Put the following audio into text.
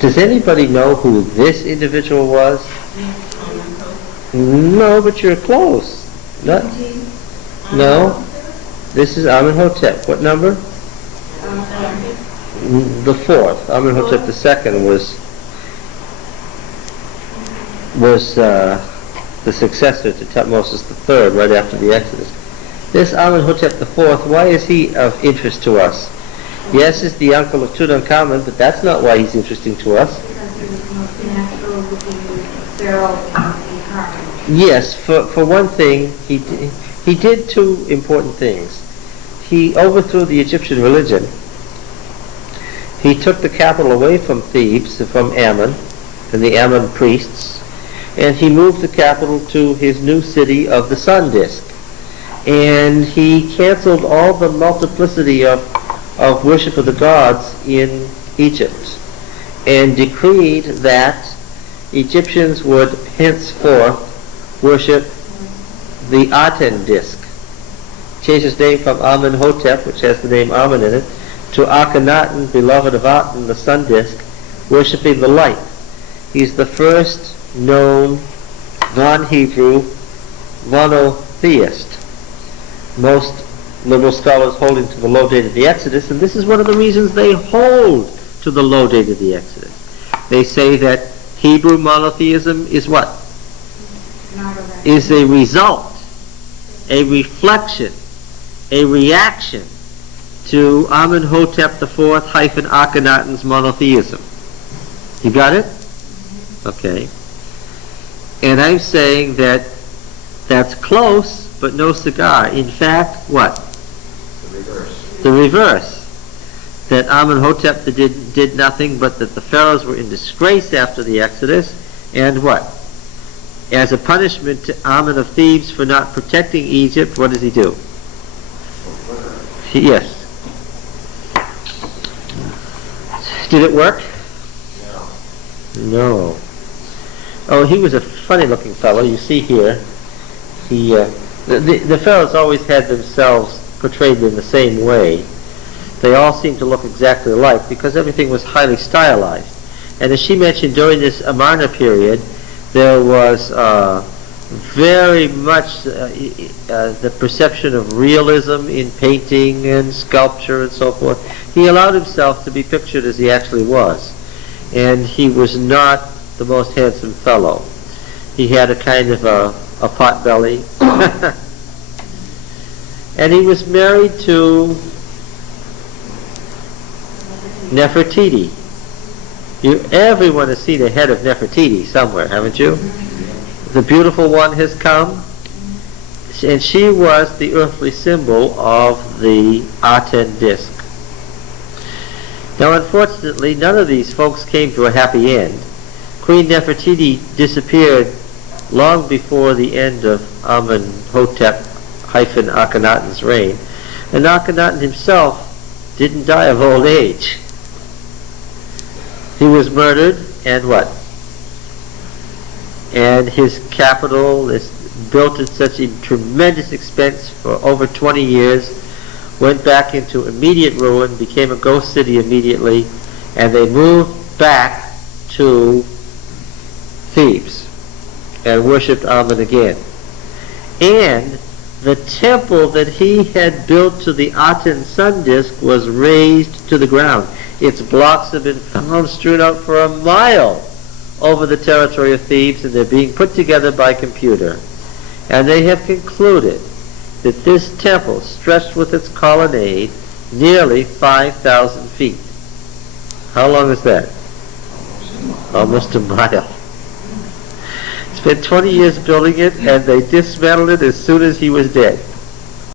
Does anybody know who this individual was? No, but you're close. Not, no. This is Amenhotep. What number? The fourth. Amenhotep the second was the successor to Tutmosis the third, right after the Exodus. This Amenhotep the fourth, why is he of interest to us? Yes, he's the uncle of Tutankhamun, but that's not why he's interesting to us. Because he was the most natural-looking pharaoh in Egypt. Yes, for one thing, he did two important things. He overthrew the Egyptian religion. He took the capital away from Thebes, from Ammon, and the Ammon priests, and he moved the capital to his new city of the sun disk. And he canceled all the multiplicity of worship of the gods in Egypt, and decreed that Egyptians would henceforth worship the Aten disk. Changed his name from Amenhotep, which has the name Amen in it, to Akhenaten, beloved of Aten, the sun disk, worshiping the light. He's the first known non-Hebrew monotheist. Most liberal scholars holding to the low date of the Exodus, and this is one of the reasons they hold to the low date of the Exodus. They say that Hebrew monotheism is what? Is a result, a reflection, a reaction to Amenhotep IV hyphen Akhenaten's monotheism. You got it? Okay. And I'm saying that that's close, but no cigar. In fact, what? The reverse. The reverse. That Amenhotep did nothing, but that the pharaohs were in disgrace after the Exodus, and what? As a punishment to Amen of Thebes for not protecting Egypt, what does he do? Yes. Did it work? No. Oh, he was a funny-looking fellow. You see here, the pharaohs always had themselves portrayed in the same way. They all seemed to look exactly alike because everything was highly stylized. And as she mentioned, during this Amarna period, there was very much the perception of realism in painting and sculpture and so forth. He allowed himself to be pictured as he actually was. And he was not the most handsome fellow. He had a kind of a pot belly. And he was married to Nefertiti. Everyone has seen a head of Nefertiti somewhere, haven't you? The beautiful one has come, and she was the earthly symbol of the Aten disk. Now, unfortunately, none of these folks came to a happy end. Queen Nefertiti disappeared long before the end of Amenhotep hyphen Akhenaten's reign, and Akhenaten himself didn't die of old age. He was murdered, and what? And his capital is built at such a tremendous expense for over 20 years, went back into immediate ruin, became a ghost city immediately, and they moved back to Thebes and worshipped Amen again. And the temple that he had built to the Aten sun disk was razed to the ground. Its blocks have been found strewn out for a mile over the territory of Thebes, and they're being put together by computer. And they have concluded that this temple stretched with its colonnade nearly 5,000 feet. How long is that? Almost a mile. Spent 20 years building it, and they dismantled it as soon as he was dead.